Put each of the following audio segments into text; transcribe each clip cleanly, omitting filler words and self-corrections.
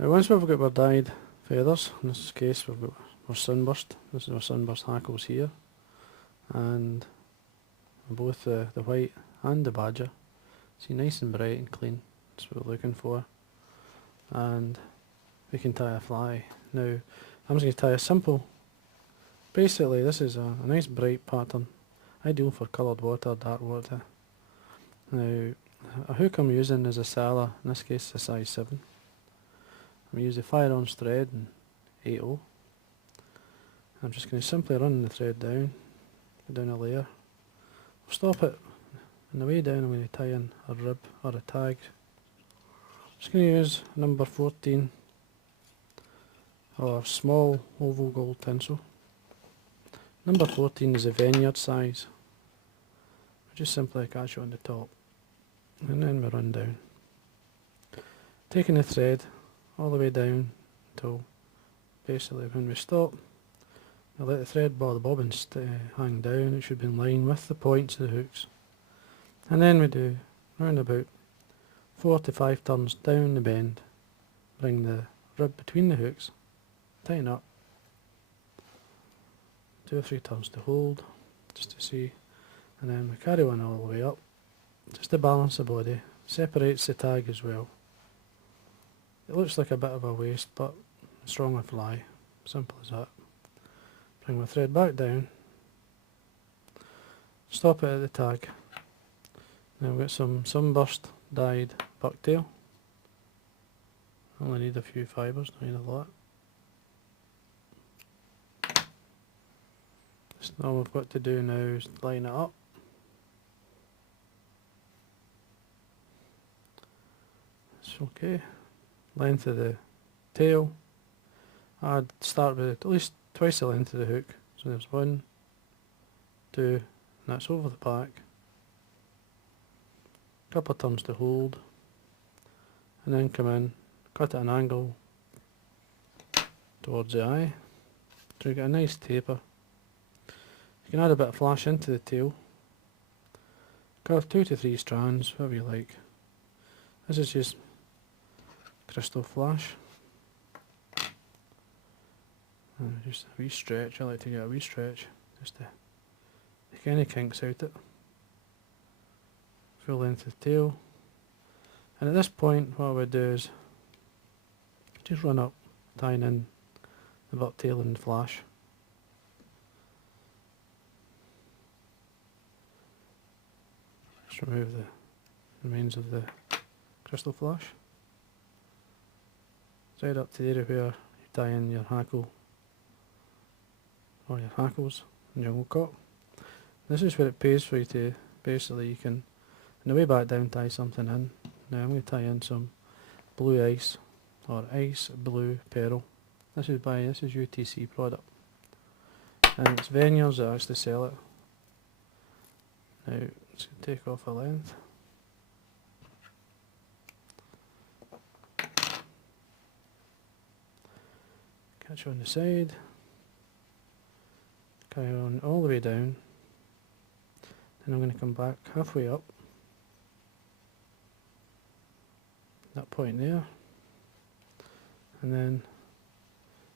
Now once we've got our dyed feathers, in this case we've got our sunburst, this is our sunburst hackles here, and both the white and the badger, see, nice and bright and clean, that's what we're looking for, and we can tie a fly. Now I'm just going to tie a simple, basically this is a nice bright pattern, ideal for coloured water, dark water. Now a hook I'm using is a Sala, in this case a size 7. I'm using 5-ounce thread and 8/0. I'm just going to simply run the thread down a layer. I'll stop it on the way down. I'm going to tie in a rib or a tag. I'm just going to use number 14 or small oval gold tinsel. Number 14 is a vineyard size. I just simply catch it on the top and then we run down, taking the thread all the way down until basically when we stop, we let the thread bar, the bobbin hang down. It should be in line with the points of the hooks, and then we do round about 4 to 5 turns down the bend, bring the rib between the hooks, tighten up, 2 or 3 turns to hold, just to see, and then we carry on all the way up, just to balance the body, separates the tag as well. It looks like a bit of a waste, but stronger fly, simple as that. Bring my thread back down, stop it at the tag. Now we've got some sunburst dyed bucktail. Only need a few fibres, don't need a lot. So all we've got to do now is line it up. It's okay. Length of the tail, I'd start with at least twice the length of the hook. So there's 1, 2, and that's over the back. Couple of turns to hold, and then come in, cut at an angle towards the eye, so you get a nice taper. You can add a bit of flash into the tail. Cut 2 to 3 strands, whatever you like. This is just crystal flash. Just a wee stretch, I like to get a wee stretch just to take any kinks out it. Full length of the tail. And at this point what I would do is just run up, tying in the bucktail and flash. Just remove the remains of the crystal flash. Right up to the area where you tie in your hackle or your hackles and jungle cock. This is where it pays for you to, basically you can, on the way back down, tie something in. Now I'm going to tie in some blue ice or ice blue pearl. This is UTC product, and it's Vineyards that actually sell it. Now let's take off a length. Catch on the side, carry on all the way down, then I'm going to come back halfway up, that point there, and then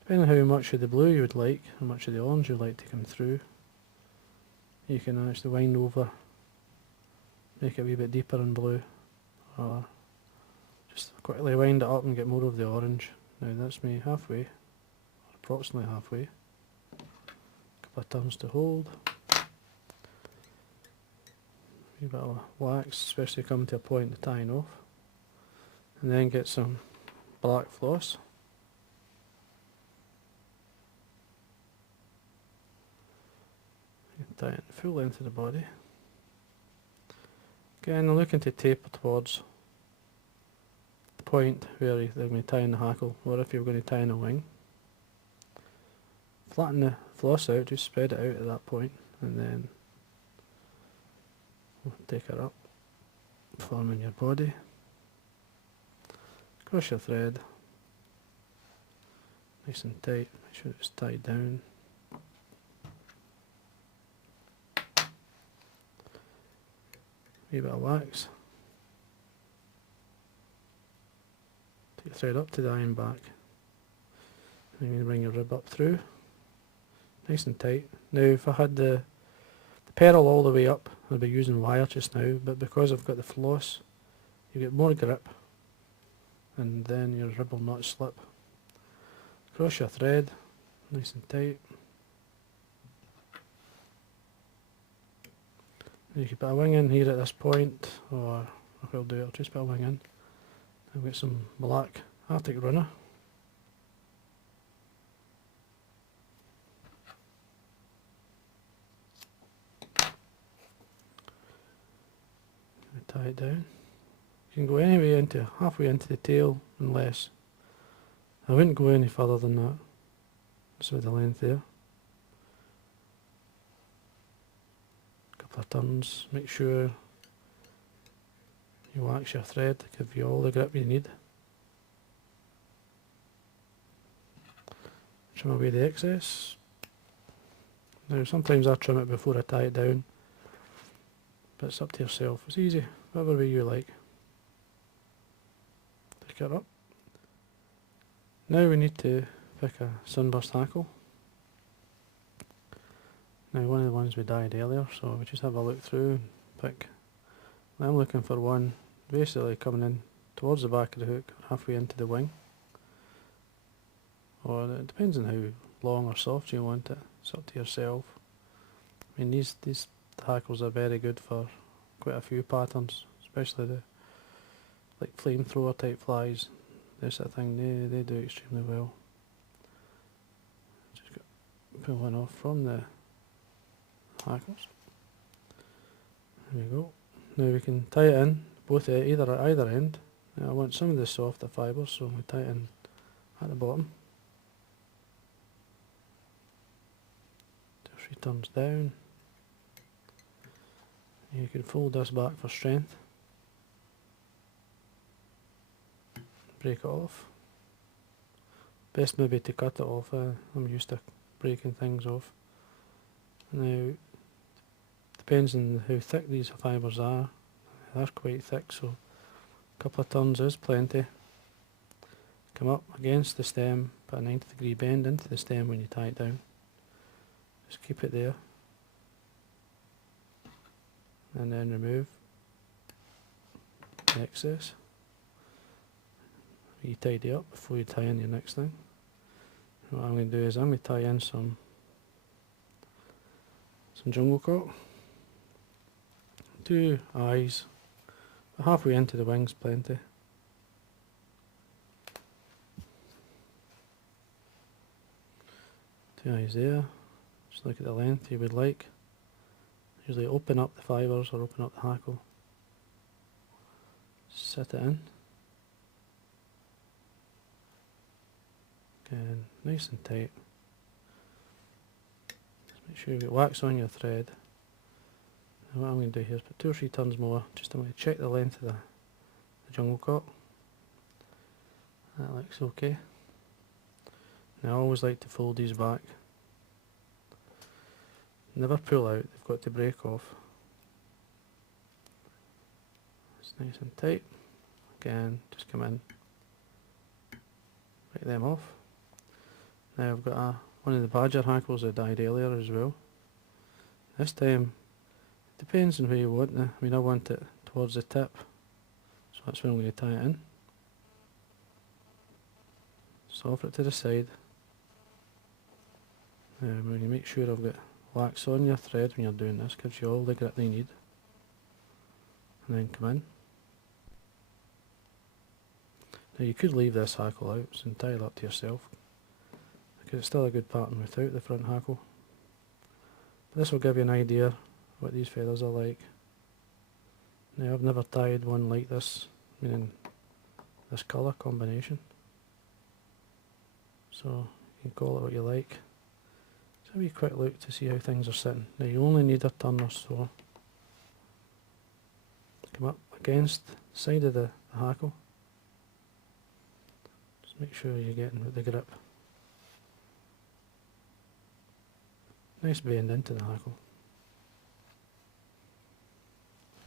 depending on how much of the blue you would like, how much of the orange you would like to come through, you can actually wind over, make it a wee bit deeper in blue, or just quickly wind it up and get more of the orange. Now that's me halfway. Approximately halfway. Couple of turns to hold. A wee bit of wax, especially coming to a point of tying off. And then get some black floss. Tie it full length of the body. Again, I'm looking to taper towards the point where they're going to tie in the hackle, or if you're going to tie in a wing. Flatten the floss out, just spread it out at that point, and then we'll take her up, forming your body. Cross your thread, nice and tight, make sure it's tied down. Wee bit of wax. Take the thread up to the iron back. And you're going to bring your rib up through, nice and tight. Now if I had the pedal all the way up, I'd be using wire just now, but because I've got the floss, you get more grip, and then your rib will not slip. Cross your thread, nice and tight. You can put a wing in here at this point, or if I'll do it, I'll just put a wing in. I've got some black Arctic runner. Tie it down. You can go anyway into halfway into the tail and less. I wouldn't go any further than that. That's about the length there. A couple of turns. Make sure you wax your thread to give you all the grip you need. Trim away the excess. Now sometimes I trim it before I tie it down, but it's up to yourself. It's easy, whatever way you like. Pick it up. Now we need to pick a sunburst hackle. Now one of the ones we dyed earlier, so we just have a look through and pick. I'm looking for one basically coming in towards the back of the hook, halfway into the wing. Or it depends on how long or soft you want it. It's up to yourself. I mean these hackles are very good for quite a few patterns, especially the like flamethrower type flies, this sort of thing, they do extremely well. Just pull one off from the hackles. There we go. Now we can tie it in both either at either end. Now I want some of the softer fibres, so we tie it in at the bottom. 2 or 3 turns down. You can fold this back for strength. Break it off. Best maybe to cut it off. I'm used to breaking things off. Now, depends on how thick these fibres are. They're quite thick, so a couple of turns is plenty. Come up against the stem, put a 90-degree bend into the stem when you tie it down. Just keep it there. And then remove the excess. You tidy up before you tie in your next thing. And what I'm going to do is I'm going to tie in some jungle cork. 2 eyes, but halfway into the wings plenty. Two eyes there. Just look at the length you would like. Usually open up the fibres or open up the hackle. Set it in. Again, nice and tight. Just make sure you get wax on your thread. And what I'm going to do here is put 2 or 3 turns more. Just I'm going to check the length of the jungle cork. That looks okay. Now I always like to fold these back. Never pull out, they've got to break off. It's nice and tight. Again, just come in, break them off. Now I've got one of the badger hackles I dyed earlier as well. This time, it depends on where you want it. I mean I want it towards the tip, so that's where I'm going to tie it in. Just offer it to the side. When you make sure I've got wax on your thread when you're doing this, gives you all the grip they need. And then come in. Now you could leave this hackle out, it's entirely up to yourself, because it's still a good pattern without the front hackle. But this will give you an idea what these feathers are like. Now I've never tied one like this, meaning this colour combination. So you can call it what you like. Have a wee quick look to see how things are sitting. Now you only need a turn or so. Come up against the side of the hackle. Just make sure you're getting with the grip. Nice bend into the hackle.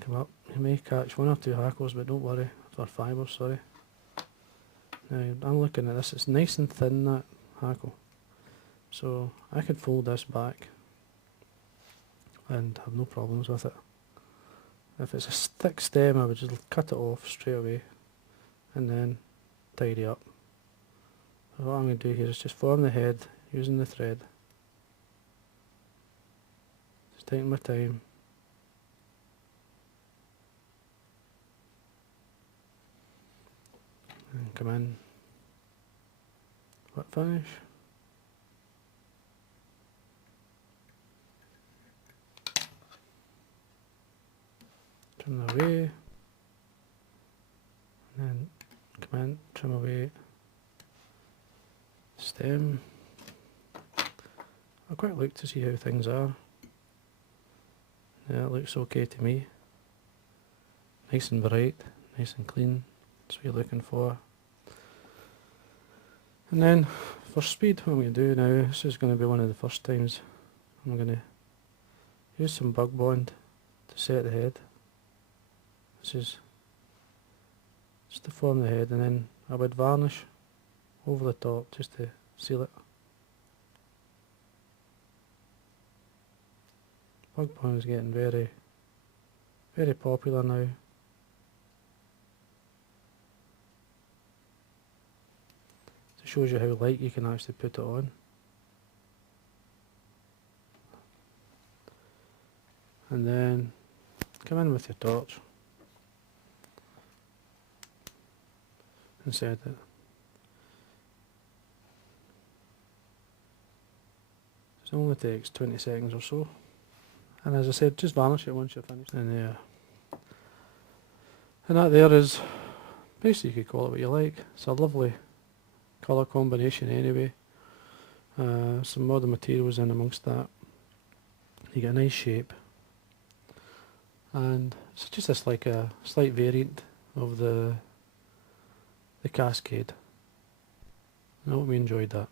Come up. You may catch 1 or 2 hackles, but don't worry, or fibres, sorry. Now I'm looking at this, it's nice and thin, that hackle, so I could fold this back and have no problems with it. If it's a thick stem, I would just cut it off straight away and then tidy up. So what I'm going to do here is just form the head using the thread. Just taking my time. And come in, wet finish. Trim that away, and then come in, trim away stem. I quite like to see how things are. Yeah, it looks okay to me. Nice and bright, nice and clean. That's what you're looking for. And then for speed, what I'm going to do now, this is going to be one of the first times I'm going to use some bug bond to set the head. This is just to form the head, and then I would varnish over the top just to seal it. Bug bond is getting very, very popular now. It shows you how light you can actually put it on. And then come in with your torch and set it. It only takes 20 seconds or so. And as I said, just varnish it once you're finished. And there. And that there is, basically you could call it what you like. It's a lovely colour combination anyway. Some modern materials in amongst that. You get a nice shape. And it's just this like a slight variant of the Cascade. I hope you enjoyed that.